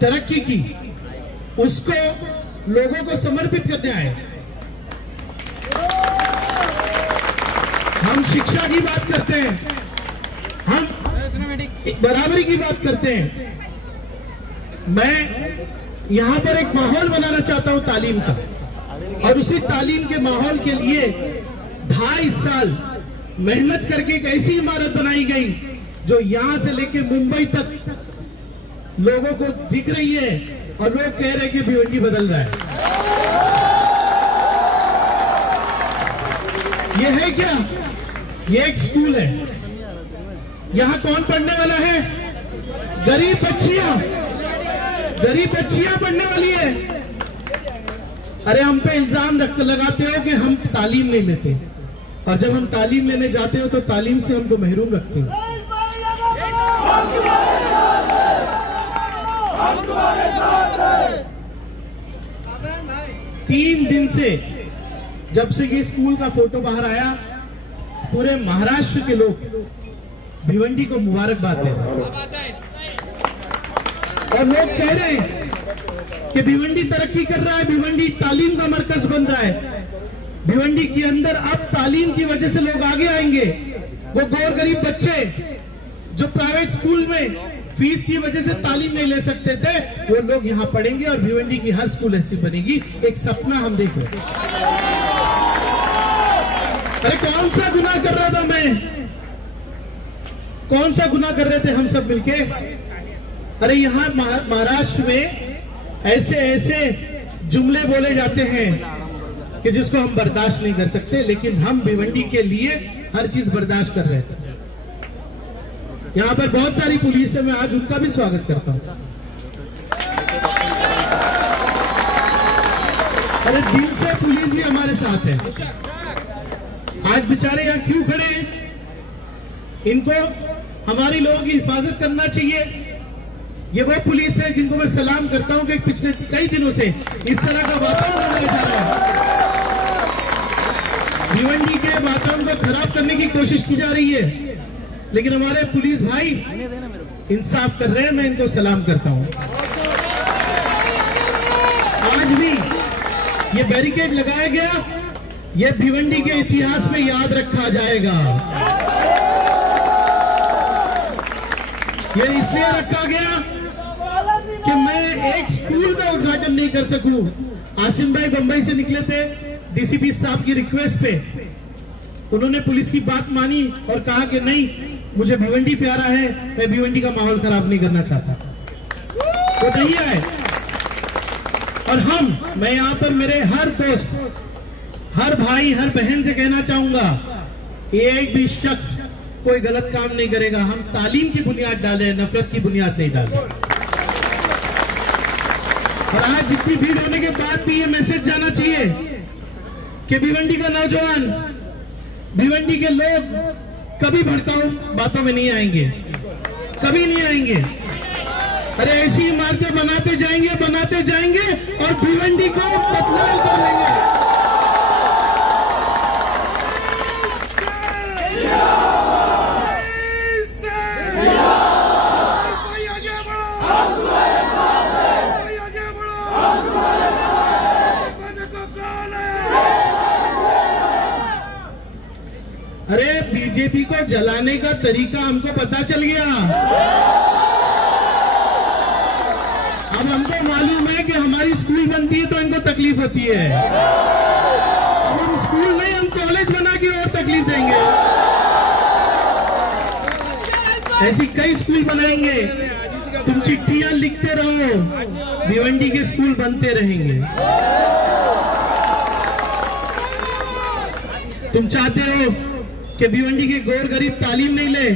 तरक्की की, उसको लोगों को समर्पित करने आए। हम शिक्षा की बात करते हैं, हम बराबरी की बात करते हैं। मैं यहां पर एक माहौल बनाना चाहता हूं तालीम का, और उसी तालीम के माहौल के लिए 2.5 साल मेहनत करके एक ऐसी इमारत बनाई गई जो यहां से लेके मुंबई तक लोगों को दिख रही है, और लोग कह रहे हैं कि भिवंडी बदल रहा है। ये है क्या? ये एक स्कूल है। यहां कौन पढ़ने वाला है? गरीब बच्चियां पढ़ने वाली है। अरे हम पे इल्जाम लगाते हो कि हम तालीम नहीं लेते, और जब हम तालीम लेने जाते हो तो तालीम से हमको महरूम रखते हो। 3 दिन से जब से ये स्कूल का फोटो बाहर आया, पूरे महाराष्ट्र के लोग भिवंडी को मुबारकबाद दे रहे हैं, और लोग कह रहे हैं कि भिवंडी तरक्की कर रहा है, भिवंडी तालीम का मरकज बन रहा है। भिवंडी के अंदर अब तालीम की वजह से लोग आगे आएंगे। वो गौर गरीब बच्चे जो प्राइवेट स्कूल में फीस की वजह से तालीम नहीं ले सकते थे, वो लोग यहाँ पढ़ेंगे और भिवंडी की हर स्कूल ऐसी बनेगी। एक सपना हम देख रहे हैं। अरे कौन सा गुनाह कर रहा था मैं? कौन सा गुनाह कर रहे थे हम सब मिलके? अरे यहाँ महाराष्ट्र में ऐसे ऐसे जुमले बोले जाते हैं कि जिसको हम बर्दाश्त नहीं कर सकते, लेकिन हम भिवंडी के लिए हर चीज बर्दाश्त कर रहे थे। यहाँ पर बहुत सारी पुलिस है, मैं आज उनका भी स्वागत करता हूँ। अरे दिल से पुलिस भी हमारे साथ है। आज बेचारे यहाँ क्यों खड़े हैं? इनको हमारी लोगों की हिफाजत करना चाहिए। ये वो पुलिस है जिनको मैं सलाम करता हूं कि पिछले कई दिनों से इस तरह का वातावरण बनाया जा रहा है। भिवंडी के वातावरण को खराब करने की कोशिश की जा रही है, लेकिन हमारे पुलिस भाई इंसाफ कर रहे हैं, मैं इनको सलाम करता हूं। आज भी ये बैरिकेड लगाया गया, ये भिवंडी के इतिहास में याद रखा जाएगा। ये इसलिए रखा गया कि मैं एक स्कूल का उद्घाटन नहीं कर सकूं। आसिम भाई बंबई से निकले थे डीसीपी साहब की रिक्वेस्ट पे, उन्होंने पुलिस की बात मानी और कहा कि नहीं, मुझे भिवंडी प्यारा है, मैं भिवंडी का माहौल खराब नहीं करना चाहता। वो नहीं आए, और मैं यहाँ पर मेरे हर दोस्त, हर भाई, हर बहन से कहना चाहूंगा, एक भी शख्स कोई गलत काम नहीं करेगा। हम तालीम की बुनियाद डाले, नफरत की बुनियाद नहीं डाले। और आज जितनी भीड़ होने के बाद भी ये मैसेज जाना चाहिए कि भिवंडी का नौजवान, भिवंडी के लोग कभी भड़काऊ बातों में नहीं आएंगे, कभी नहीं आएंगे। अरे ऐसी इमारतें बनाते जाएंगे और भिवंडी को बदलाव कर देंगे। अरे बीजेपी को जलाने का तरीका हमको पता चल गया। अब हमको मालूम है कि हमारी स्कूल बनती है तो इनको तकलीफ होती है। अब हम स्कूल नहीं, हम कॉलेज बना के और तकलीफ देंगे। ऐसी कई स्कूल बनाएंगे, तुम चिट्ठियां लिखते रहो, भिवंडी के स्कूल बनते रहेंगे। तुम चाहते हो कि भिवंडी के गौर गरीब तालीम नहीं ले,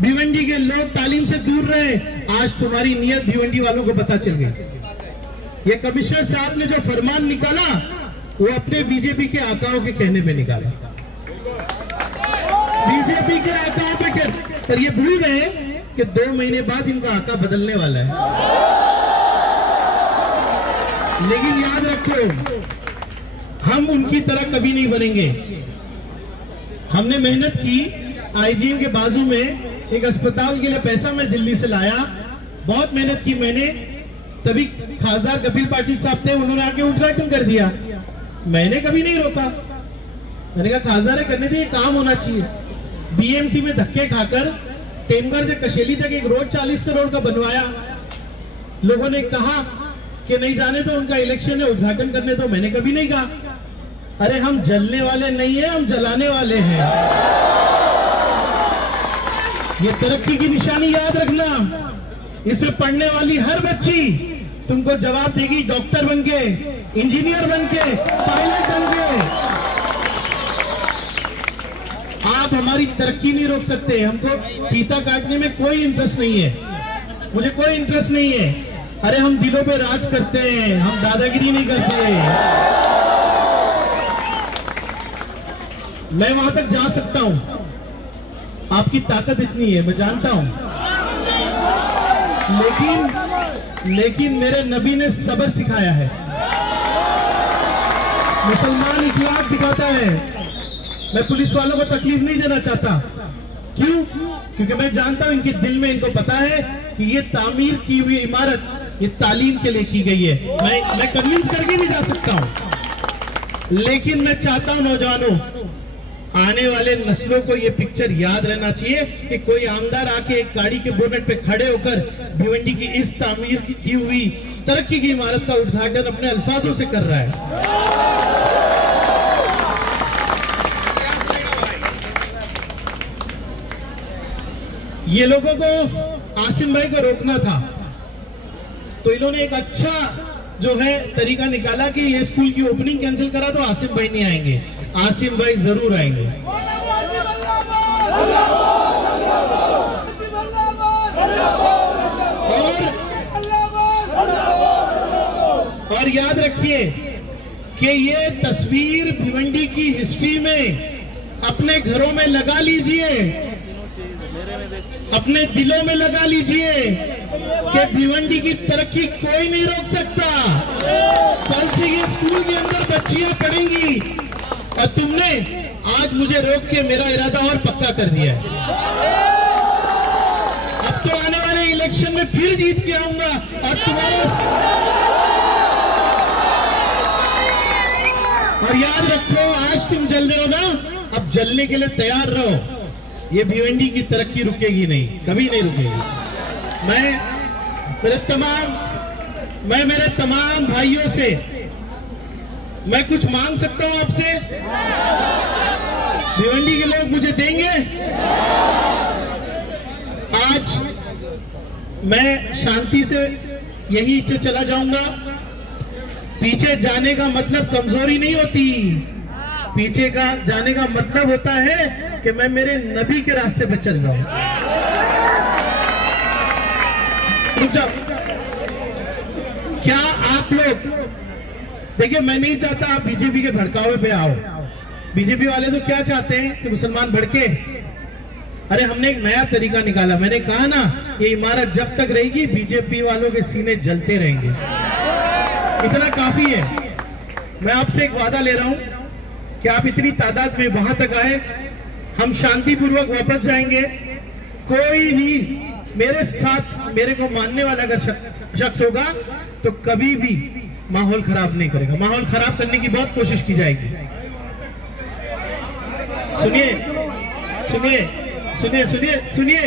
भिवंडी के लोग तालीम से दूर रहे। आज तुम्हारी नीयत भिवंडी वालों को पता चल गई। ये कमिश्नर साहब ने जो फरमान निकाला, वो अपने बीजेपी के आकाओं के कहने पे निकाला। बीजेपी के आकाओं पे पर ये भूल गए कि 2 महीने बाद इनका आका बदलने वाला है। लेकिन याद रखो, हम उनकी तरह कभी नहीं बनेंगे। हमने मेहनत की, आईजीएम के बाजू में एक अस्पताल के लिए पैसा मैं दिल्ली से लाया, बहुत मेहनत की मैंने, तभी खासदार कपिल पाटिल साहब थे, उन्होंने आके उद्घाटन कर दिया। मैंने कभी नहीं रोका, मैंने कहा खासदार है करने दे, काम होना चाहिए। बीएमसी में धक्के खाकर टेमघर से कशेली तक एक रोड 40 करोड़ का बनवाया। लोगों ने कहा कि नहीं जाने तो, उनका इलेक्शन है, उद्घाटन करने दो। मैंने कभी नहीं कहा। अरे हम जलने वाले नहीं है, हम जलाने वाले हैं। ये तरक्की की निशानी याद रखना। इसमें पढ़ने वाली हर बच्ची तुमको जवाब देगी, डॉक्टर बन के, इंजीनियर बन के, पायलट बन के। आप हमारी तरक्की नहीं रोक सकते। हमको फीता काटने में कोई इंटरेस्ट नहीं है, मुझे कोई इंटरेस्ट नहीं है। अरे हम दिलों पे राज करते हैं, हम दादागिरी नहीं करते। मैं वहां तक जा सकता हूं, आपकी ताकत इतनी है, मैं जानता हूं। लेकिन मेरे नबी ने सब्र सिखाया है। मुसलमान इखलाक दिखाता है। मैं पुलिस वालों को तकलीफ नहीं देना चाहता। क्यों? क्योंकि मैं जानता हूं इनके दिल में, इनको पता है कि ये तामीर की हुई इमारत ये तालीम के लिए की गई है। मैं कन्विंस करके भी जा सकता हूं, लेकिन मैं चाहता हूं नौजवानों, आने वाले नस्लों को ये पिक्चर याद रहना चाहिए कि कोई आमदार आके एक गाड़ी के बोनट पे खड़े होकर भिवंडी की इस तामीर की हुई तरक्की की इमारत का उद्घाटन अपने अल्फाजों से कर रहा है। ये लोगों को आसिम भाई को रोकना था, तो इन्होंने एक अच्छा जो है तरीका निकाला कि ये स्कूल की ओपनिंग कैंसिल करा तो आसिम भाई नहीं आएंगे। आसिम भाई जरूर आएंगे। और याद रखिए कि ये तस्वीर भिवंडी की हिस्ट्री में अपने घरों में लगा लीजिए, अपने दिलों में लगा लीजिए कि भिवंडी की तरक्की कोई नहीं रोक सकता। कल से ये स्कूल के अंदर बच्चियां पढ़ेंगी और तुमने आज मुझे रोक के मेरा इरादा और पक्का कर दिया है। अब तो आने वाले इलेक्शन में फिर जीत के आऊंगा और और याद रखो, आज तुम जल रहे हो ना, अब जलने के लिए तैयार रहो। ये भिवंडी की तरक्की रुकेगी नहीं, कभी नहीं रुकेगी। मैं मेरे तमाम भाइयों से मैं कुछ मांग सकता हूं आपसे? भिवंडी के लोग मुझे देंगे? आज मैं शांति से यही से चला जाऊंगा। पीछे जाने का मतलब कमजोरी नहीं होती, पीछे का जाने का मतलब होता है कि मैं मेरे नबी के रास्ते पर चल रहा हूं। रुक जाओ। क्या आप लोग देखिए, मैं नहीं चाहता आप बीजेपी के भड़कावे पे आओ। बीजेपी वाले तो क्या चाहते हैं कि मुसलमान भड़के। अरे हमने एक नया तरीका निकाला। मैंने कहा ना, ये इमारत जब तक रहेगी बीजेपी वालों के सीने जलते रहेंगे। इतना काफी है। मैं आपसे एक वादा ले रहा हूं कि आप इतनी तादाद में वहां तक आए, हम शांतिपूर्वक वापस जाएंगे। कोई भी मेरे साथ मेरे को मानने वाला अगर शख्स होगा तो कभी भी माहौल खराब नहीं करेगा। माहौल खराब करने की बहुत कोशिश की जाएगी। सुनिए सुनिए सुनिए सुनिए सुनिए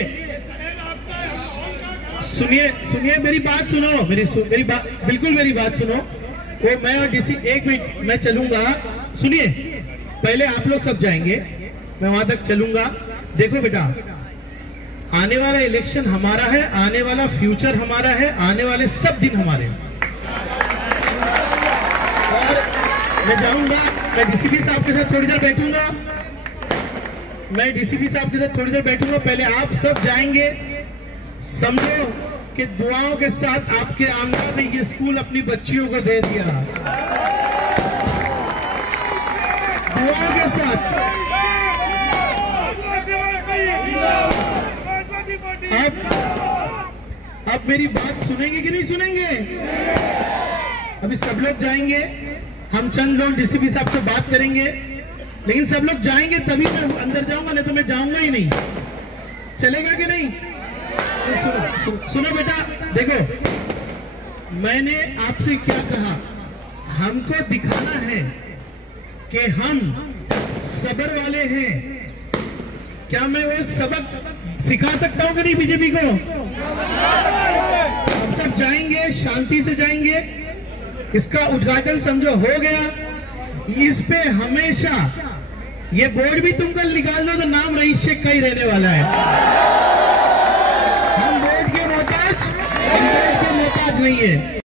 सुनिए सुनिए मेरी बात सुनो। मेरी बात, बिल्कुल मेरी बात सुनो। वो मैं और डीसी, एक मिनट मैं चलूंगा। सुनिए, पहले आप लोग सब जाएंगे, मैं वहां तक चलूंगा। देखो बेटा, आने वाला इलेक्शन हमारा है, आने वाला फ्यूचर हमारा है, आने वाले सब दिन हमारे हैं। और मैं जाऊंगा, मैं डीसीपी साहब के साथ थोड़ी देर बैठूंगा। पहले आप सब जाएंगे। समझो कि दुआओं के साथ आपके आमदार ने ये स्कूल अपनी बच्चियों को दे दिया। दुआओं के साथ। अब मेरी बात सुनेंगे कि नहीं सुनेंगे? अभी सब लोग जाएंगे, हम चंद लोग डीसीपी साहब से बात करेंगे, लेकिन सब लोग जाएंगे तभी मैं अंदर जाऊंगा, नहीं तो मैं जाऊंगा ही नहीं। चलेगा कि नहीं? सुनो बेटा, देखो मैंने आपसे क्या कहा, हमको दिखाना है कि हम सबर वाले हैं। क्या मैं वो सबक सिखा सकता हूं कि नहीं बीजेपी को? हम सब जाएंगे, शांति से जाएंगे। इसका उद्घाटन समझो हो गया। इस पे हमेशा ये बोर्ड भी तुम कल निकाल दो तो नाम रईस शेख का ही रहने वाला है। हम बोर्ड के मोहताज नहीं है।